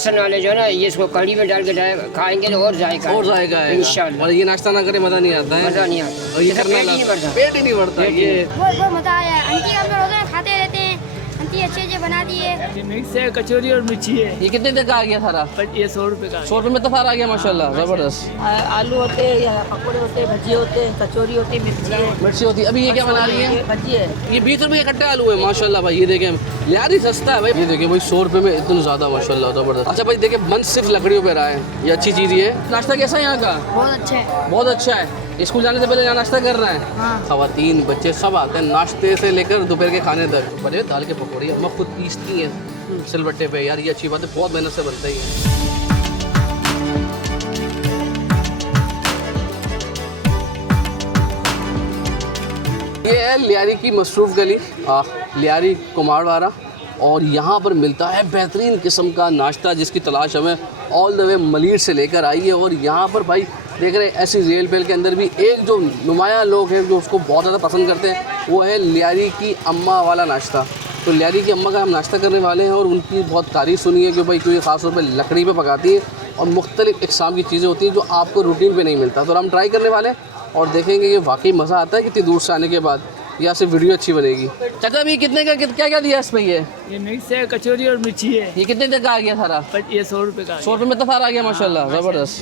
बेसन वाले जो है ना, ये इसको कढ़ी में डाल के खाएंगे तो और जाएगा है इंशाल्लाह। और ये नाश्ता ना करे मज़ा नहीं आता है, मज़ा नहीं आता, और ये इसका करना पेट ही नहीं भरता। पेट ही नहीं भरता ये। बहुत मज़ा आया। आंटी हम लोग रोज़ाना खाते रहते हैं, आंटी अच्छे बना दिए। ये मिक्स है, कचौरी और मिर्ची है। ये कितने देर का आ गया सारा? बट ये 100 रुपये का। 100 रुपये में तो सारा आ गया माशाल्लाह, ज़बरदस्त। आलू होते हैं या पकौड़े होते हैं, भजी होते हैं, कचौरी होती है, मिर्ची है, मिर्ची होती है। अभी ये क्या बना रही है? ये भजी है। ये 20 रुपये के कट्टे आलू है माशाल्लाह भाई। ये देखें यार, ये सस्ता है भाई। ये देखिए भाई 100 रुपये में इतना ज़्यादा माशाल्लाह, ज़बरदस्त। अच्छा भाई देखिए, मन सिर्फ लकड़ियों पे रहा है, ये अच्छी चीज़ ये है। नाश्ता कैसा है यहाँ का? बहुत अच्छा है। बहुत अच्छा है। स्कूल जाने से पहले यहाँ नाश्ता कर रहा है। हाँ। खवातीन बच्चे सब आते हैं नाश्ते से लेकर दोपहर के खाने तक। बड़े दाल के पकौड़े अम्मा खुद पीसती हैं सिलबट्टे पे। यार ये अच्छी बात है, बहुत मेहनत से बनता ही है। ये है लियारी की मसरूफ़ गली, लियारी कुमारवाड़ा, और यहाँ पर मिलता है बेहतरीन किस्म का नाश्ता जिसकी तलाश हमें ऑल द वे मलीर से लेकर आई है। और यहाँ पर भाई देख रहे हैं, ऐसी रेल पेल के अंदर भी एक जो नुमाया लोग हैं जो उसको बहुत ज़्यादा पसंद करते हैं, वो है लियारी की अम्मा वाला नाश्ता। तो लियारी की अम्मा का हम नाश्ता करने वाले हैं और उनकी बहुत तारीफ़ सुनी है कि भाई क्योंकि ख़ास तौर पर लकड़ी पे पकाती है और मुख्तलिफ़ इक़साम की चीज़ें होती हैं जो आपको रूटीन पे नहीं मिलता। तो हम ट्राई करने वाले हैं और देखेंगे कि वाकई मज़ा आता है कितनी दूर से आने के बाद, या सिर्फ वीडियो अच्छी बनेगी। चाचा अभी कितने का क्या क्या दिया इसमें? ये मिक्स है, कचौरी और मिर्ची है। ये कितने तक का आ गया सारा? बट ये 100 रुपये का। 100 रुपये में तो सारा आ गया माशाल्लाह, ज़बरदस्त।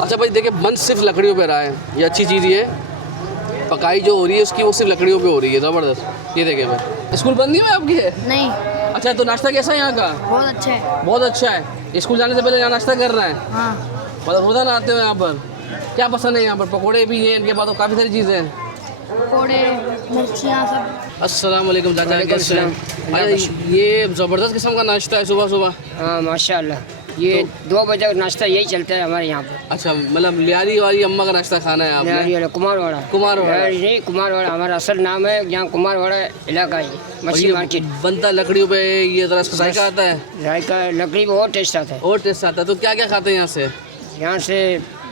अच्छा भाई देखिए, मन सिर्फ लकड़ियों पे रहा है, ये अच्छी चीज़ ये है। पकाई जो हो रही है उसकी वो सिर्फ लकड़ियों पे हो रही है, ज़बरदस्त। ये देखिए भाई, स्कूल बंद नहीं हुआ आपकी है? नहीं, अच्छा, तो नाश्ता कैसा है यहाँ का? बहुत अच्छा है। बहुत अच्छा है। स्कूल जाने से पहले यहाँ नाश्ता कर रहे हैं? हाँ। मतलब रोज़ाना आते हो यहाँ पर? क्या पसंद है यहाँ पर? पकौड़े भी हैं, इनके बाद तो काफ़ी सारी चीज़ें हैं। पकौड़े, मिर्चियाँ सब। अस्सलाम वालेकुम चाचा, कैसे हैं? अच्छा, ये ज़बरदस्त किस्म का नाश्ता है सुबह सुबह। हाँ माशाल्लाह, ये 2 बजे नाश्ता यही चलता है हमारे यहाँ पर। अच्छा, मतलब लियारी वाली अम्मा का नाश्ता खाना है आपने? कुमारवाड़ा। कुमारवाड़ा नहीं, कुमारवाड़ा हमारा असल नाम है, यहाँ कुमारवाड़ा इलाका है, मछली मार्केट। बनता लकड़ियों पे, ये ज़रा इसका जायका आता है? जायका लकड़ी में और टेस्ट आता है। और टेस्ट आता है। तो क्या क्या खाते हैं यहाँ से? यहाँ से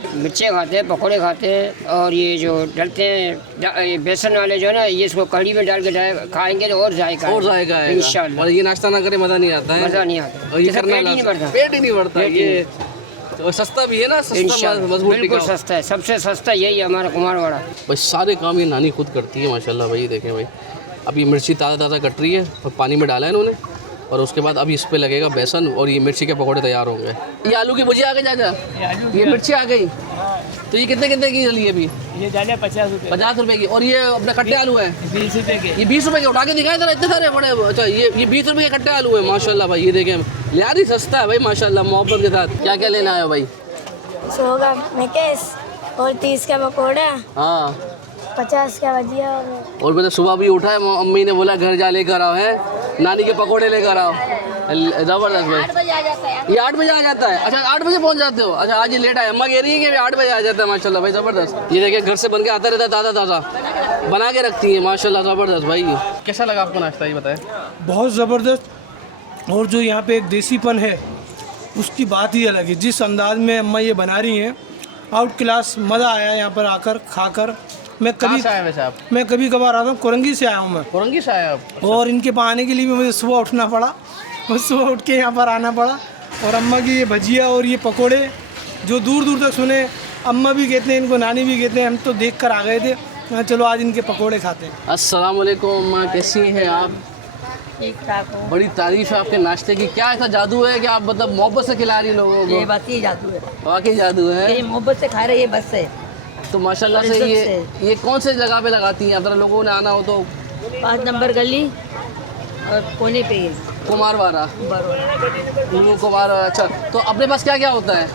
मिर्चे खाते हैं, पकौड़े खाते हैं, और ये जो डलते हैं ये बेसन वाले जो है ना, ये इसको कढ़ी में डाल के खाएंगे तो और जाएगा है इंशाल्लाह। और ये नाश्ता ना करे मज़ा नहीं आता है, मज़ा नहीं आता, और ये इसका करना पेट ही नहीं भरता। पेट ही नहीं भरता। ये तो सस्ता भी है ना, सस्ता इंशाल्लाह मजबूत बिल्कुल टिकाऊ। सस्ता है, सबसे सस्ता यही है हमारा कुमारवाड़ा। भाई सारे काम ये नानी खुद करती है माशाल्लाह भाई। देखें भाई, अब ये मिर्ची ताज़ा ताज़ा कट रही है और पानी में डाला है इन्होंने, और उसके बाद अब इस पे लगेगा बेसन और ये मिर्ची के पकौड़े तैयार होंगे। ये आलू की भुजिया आ गई चाचा, ये मिर्ची आ गई। तो ये कितने कितने की चली अभी? ये डाले 50 रुपये। 50 रुपये की। और ये अपने कट्टे आलू है 20 रुपये के। ये 20 रुपये के। उठा के दिखाए जरा, इतने सारे बड़े। अच्छा, ये 20 रुपये के कट्टे आलू है माशाल्लाह भाई। ये देखें लियारी सस्ता है भाई माशाल्लाह, मोहब्बत के साथ। क्या क्या लेना है भाई? 100 का मिक्स और 30 का पकौड़ा, हाँ, 50 का भजिया। और मतलब सुबह भी उठा है, अम्मी ने बोला घर जा लेकर आओ, है नानी के पकोड़े लेकर आओ। ज़बरदस्त भाई। 8 बजे आ जाता है। ये 8 बजे आ जाता है? अच्छा, 8 बजे पहुंच जाते हो? अच्छा, आज ये लेट आए। अम्मा कह रही है कि 8 बजे आ जाता है माशाल्लाह भाई, ज़बरदस्त। ये देखिए घर से बन के आता रहता है, ताज़ा ताज़ा बना के रखती है माशाल्लाह, ज़बरदस्त भाई। कैसा लगा आपको नाश्ता, ये बताएं? बहुत ज़बरदस्त। और जो यहाँ पे एक देसीपन है उसकी बात ही अलग है। जिस अंदाज में अम्मा ये बना रही हैं, आउट क्लास मज़ा आया यहाँ पर आकर खाकर। मैं कभी कभार आता हूँ, कोरंगी से आया हूँ मैं। कोरंगी से आया आप? और इनके पास आने के लिए भी मुझे सुबह उठना पड़ा, और सुबह उठ के यहाँ पर आना पड़ा। और अम्मा की ये भजिया और ये पकोड़े जो दूर दूर तक सुने, अम्मा भी कहते हैं इनको, नानी भी कहते हैं, हम तो देख कर आ गए थे। मैं चलो आज इनके पकोड़े खाते हैं। अस्सलाम वालेकुम अम्मा, कैसी हैं आप? ठीक ठाक हो। बड़ी तारीफ़ है आपके नाश्ते की। क्या ऐसा जादू है कि आप मतलब मोहब्बत से खिला रही हैं लोगों ये को? बात ही जादू है। वाकई जादू है। ये मोहब्बत से खा रहे, ये बस है। तो माशाल्लाह से ये कौन से जगह पे लगाती हैं? अगर लोगों ने आना हो तो? 5 नंबर गली और कोने पे ये कुमारवाड़ा, बरोबर। कुमारवाड़ा। अच्छा, तो अपने पास क्या क्या होता है?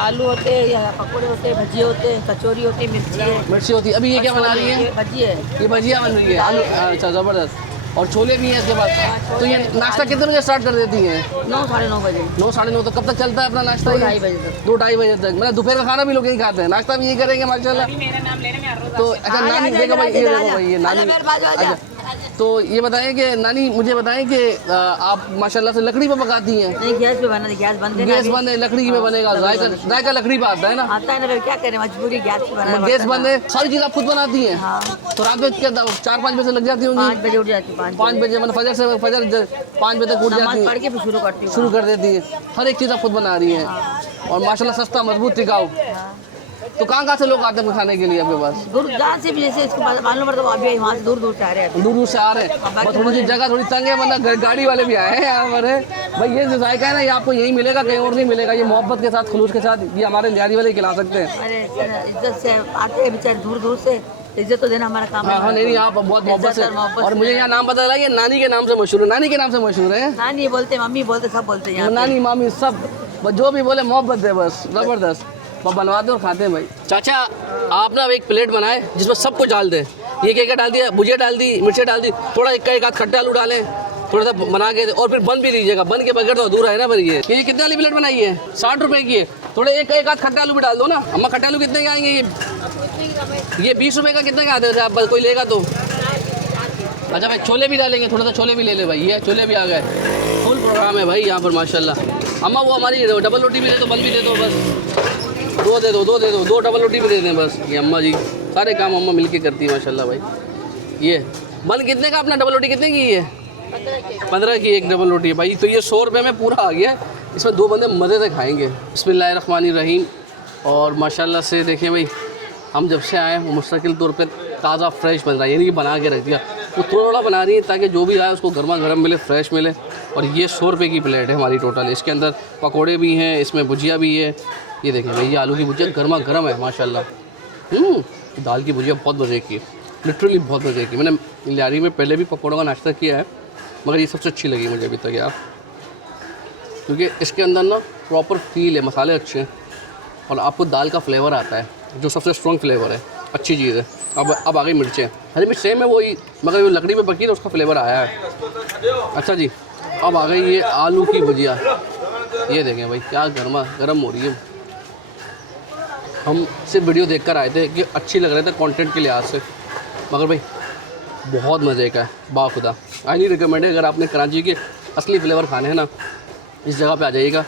आलू होते हैं या पकौड़े होते हैं, भजी होते हैं, कचौरी होती है, मिर्ची है, मिर्ची होती है। अभी ये क्या बना रही है? ये भजी है। ये भजिया बन रही है, आलू। अच्छा, ज़बरदस्त। और छोले भी हैं इसके बाद। तो ये नाश्ता कितने बजे स्टार्ट कर देती हैं? 9 साढ़े 9 बजे। 9 साढ़े 9। तो कब तक चलता है अपना नाश्ता? 2 ढाई बजे तक। 2 ढाई बजे तक। मतलब दोपहर का खाना भी लोग यही खाते हैं, नाश्ता भी यही करेंगे माशाल्लाह। तो अच्छा, नानी देखो भाई, ये देखो भाई, ये नानी। अच्छा, तो ये बताएं कि नानी मुझे बताएं कि आप माशाल्लाह से लकड़ी पे पकाती हैं? नहीं गैस पे बना, गैस बंद है ना गैस अभी। बंद है, लकड़ी में बनेगा, जायका लकड़ी पे आता है ना। आता है ना, फिर क्या करें, मजबूरी गैस पे बनाना गैस पड़ता बंद है, सारी चीज़ आप खुद बनाती हैं? हाँ। तो रात में क्या 4-5 बजे से लग जाती होंगी? 5 बजे उठ जाती, 5 बजे मतलब फजर 5 बजे तक उठ जाती नमाज पढ़ हैं, के फिर शुरू करती हूँ। शुरू कर देती है। हर एक चीज़ आप खुद बना रही हैं और माशाल्लाह सस्ता मजबूत टिकाऊ। तो कहाँ से लोग आते हैं खाने के लिए आपके पास? दूर जहाँ से भी, जैसे इसको मालूम पड़ता है अभी वहाँ से दूर दूर से आ रहे हैं। दूर से आ रहे हैं, बस थोड़ी सी जगह थोड़ी तंग है, वरना गाड़ी वाले भी आए हैं यहाँ पर। भाई ये जो जायका है ना, ये आपको यहीं मिलेगा, कहीं और नहीं मिलेगा। ये मोहब्बत के साथ, खुलूस के साथ ये हमारे लियारी वाले खिला सकते हैं। अरे इज्जत से आते हैं बेचारे दूर दूर से, इज्जत तो देना हमारा काम है। हाँ नहीं, आप बहुत मोहब्बत से, और मुझे यहाँ नाम पता लगा, ये नानी के नाम से मशहूर है, नानी के नाम से मशहूर है। नानी बोलते, मम्मी बोलते, सब बोलते हैं यहाँ पे। नानी मामी सब, जो भी बोले मोहब्बत है, बस ज़बरदस्त बनवाते और खाते हैं भाई। चाचा आप ना एक प्लेट बनाए जिसमें सब कुछ डाल दें। ये क्या डाल दिया, भुजिया डाल दी, मिर्ची डाल दी, थोड़ा एक आध खट्टा आलू डालें, थोड़ा सा बना के, और फिर बन भी लीजिएगा। बन के बगैर तो अधूरा है ना। फिर ये कितने वाली प्लेट बनाई है? 60 रुपए की है। थोड़े एक आध खट्टा आलू भी डाल दो ना। अम्मा खट्टा आलू कितने के आएंगे? ये 20 रुपये का कितने के आते हैं? आप कोई लेगा तो? अच्छा भाई छोले भी डालेंगे, थोड़ा सा छोले भी ले ले भाई। ये छोले भी आ गए, फुल प्रोग्राम है भाई यहाँ पर माशाल्लाह। अम्मा वो हमारी डबल रोटी भी दे दो, बन भी दे दो, बस 2 दे दो, 2 दे दो, 2 डबल रोटी भी दे दें बस। ये अम्मा जी सारे काम अम्मा मिलके करती है माशाल्लाह भाई। ये बन कितने का अपना? डबल रोटी कितने की है? 15 की एक डबल रोटी है भाई। तो ये 100 रुपये में पूरा आ गया। इसमें 2 बंदे मज़े से खाएंगे। बिस्मिल्लाहिर्रहमानिर्रहीम। और माशाल्लाह से देखें भाई, हम जब से आए वो मुस्तकिल तौर पर ताज़ा फ्रेश बन रहा है, यानी कि बना के रख दिया। तो थोड़ा बना रही है ताकि जो भी आए उसको गर्मा गर्म मिले, फ्रेश मिले। और ये 100 रुपये की प्लेट है हमारी टोटल। इसके अंदर पकोड़े भी हैं, इसमें भुजिया भी है। ये देखें भाई, ये आलू की भुजिया गर्मा गर्म है माशाल्लाह। दाल की भुजिया बहुत मज़े की है, लिटरली बहुत मज़े की। मैंने लियारी में पहले भी पकौड़ों का नाश्ता किया है, मगर ये सबसे अच्छी लगी मुझे अभी तक यार, क्योंकि इसके अंदर ना प्रॉपर फील है, मसाले अच्छे हैं और आपको दाल का फ्लेवर आता है, जो सबसे स्ट्रॉन्ग फ्लेवर है। अच्छी चीज़ है। अब आ गई मिर्चें, हरी मिर्च सेम है वही, मगर वो लकड़ी में पकी तो उसका फ्लेवर आया है। अच्छा जी, अब आ गई ये आलू की भुजिया। ये देखें भाई क्या गर्मा गर्म हो रही है। हम सिर्फ वीडियो देखकर आए थे कि अच्छी लग रहे थे कंटेंट के लिहाज से, मगर भाई बहुत मज़े का है बाखुदा। आई रिकमेंड है, अगर आपने कराची के असली फ्लेवर खाने हैं ना, इस जगह पे आ जाइएगा।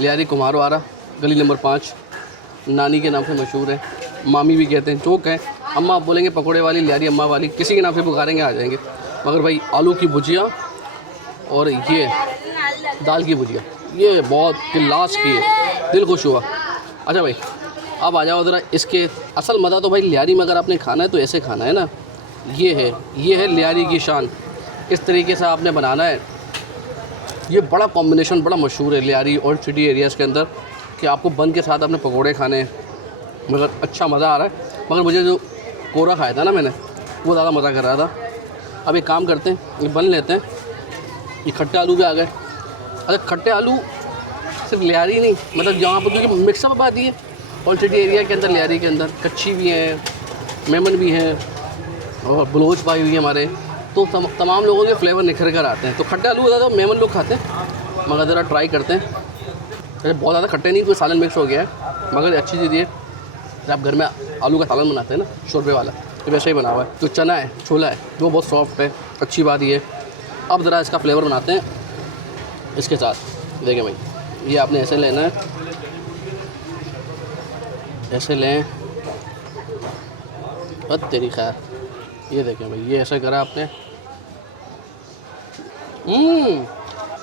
लियारी कुम्हारवाड़ा गली नंबर 5, नानी के नाम से मशहूर है, मामी भी कहते हैं, चौक है। अम्मा आप बोलेंगे पकोड़े वाली, लियारी अम्मा वाली, किसी के नाम से पुकारेंगे आ जाएंगे। मगर भाई आलू की भुजिया और ये दाल की भुजिया, ये बहुत क्लास की है, दिल खुश हुआ। अच्छा भाई अब आ जाओ ज़रा इसके असल मज़ा। तो भाई लियारी में अगर आपने खाना है तो ऐसे खाना है ना। ये है लियारी की शान। इस तरीके से आपने बनाना है। ये बड़ा कॉम्बिनेशन बड़ा मशहूर है लियारी ओल्ड सिटी एरियाज़ के अंदर, कि आपको बन के साथ आपने पकोड़े खाने हैं, मगर अच्छा मज़ा आ रहा है। मगर मुझे जो कोरा खाया था ना मैंने, वो ज़्यादा मज़ा कर रहा था। अब एक काम करते हैं, ये बन लेते हैं। ये खट्टे आलू भी आ गए। अच्छा खट्टे आलू सिर्फ लियारी नहीं, मतलब जहाँ पर क्योंकि मिक्सअप आती है ओल्ड सिटी एरिया के अंदर, लियारी के अंदर कच्ची भी हैं, मेमन भी हैं और बलोच पाई हुई है हमारे, तो तमाम लोगों के फ्लेवर निखर कर आते हैं। तो खट्टे आलू ज़्यादा मेमन लोग खाते हैं, मगर ज़रा ट्राई करते हैं। अरे बहुत ज़्यादा खट्टे नहीं, कोई सालन मिक्स हो गया है, मगर अच्छी चीज़ ये आप घर में आलू का सालन बनाते हैं ना शोरबे वाला, तो वैसे ही बना हुआ है। तो चना है, छोला है, वो बहुत सॉफ्ट है, अच्छी बात ये। अब ज़रा इसका फ्लेवर बनाते हैं इसके साथ। देखें भाई, ये आपने ऐसे लेना है, ऐसे लें, बस तेरी खैर। ये देखें भाई, ये ऐसा करा आपने।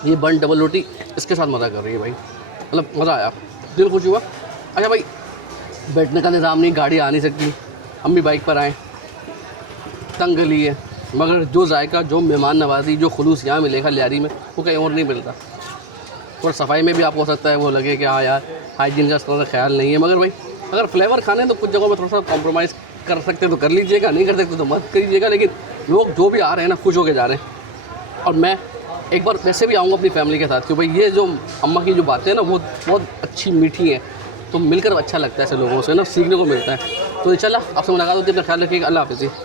ये बन डबल रोटी इसके साथ मज़ा कर रही है भाई, मतलब मज़ा आया, दिल खुश हुआ। अच्छा भाई बैठने का निज़ाम नहीं, गाड़ी आ नहीं सकती, हम भी बाइक पर आए, तंग गली है, मगर जो जायका, जो मेहमान नवाजी, जो खुलूस यहाँ मिलेगा लियारी में, वो कहीं और नहीं मिलता। और सफाई में भी आपको हो सकता है वो लगे कि हाँ यार हाइजीन का थोड़ा सा ख्याल नहीं है, मगर भाई अगर फ्लेवर खाने हैं तो कुछ जगहों में थोड़ा सा कॉम्प्रोमाइज़ कर सकते तो कर लीजिएगा, नहीं कर सकते तो मत करिएगा। लेकिन लोग जो भी आ रहे हैं ना, खुश होके जा रहे हैं। और मैं एक बार वैसे भी आऊँगा अपनी फैमिली के साथ, क्योंकि भाई ये जो अम्मा की जो बातें हैं ना, वो बहुत अच्छी मीठी हैं, तो मिलकर अच्छा लगता है ऐसे लोगों से ना, सीखने को मिलता है। तो चला आपसे मुलाकात होती है, अपना ख्याल रखिएगा, अल्लाह हाफ़िज़।